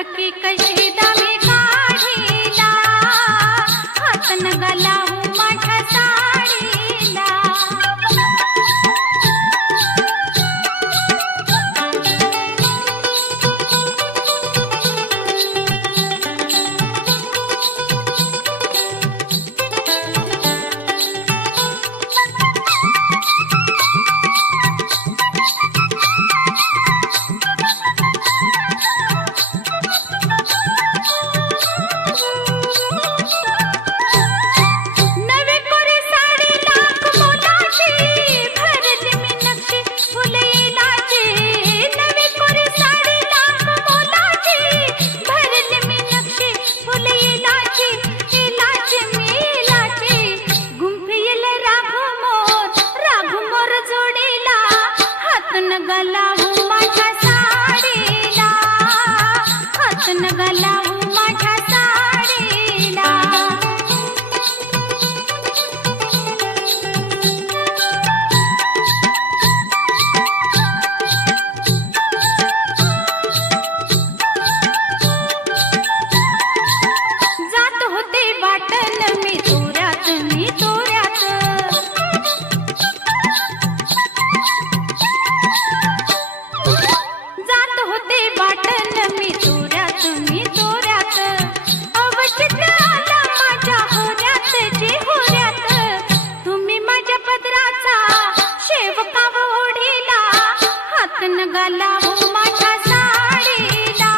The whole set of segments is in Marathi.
फुटकी कशी दामी काढीला, हात नगा लावू माझ्या साडीला. नगा लावू माझ्या साडीला, हात नगा लावू माझ्या साडीला. जात होते वाटण मी तोऱ्यात, मी तोऱ्यात. जात होते वाटण मी तोऱ्यात, मी तोऱ्यात. अवचित आला माझ्या होऱ्यात, जे होऱ्यात. तुम्ही माझ्या पदराचा शेवकाव ओढीला, हात नगा लावू माझ्या साडीला,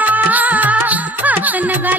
हात नगा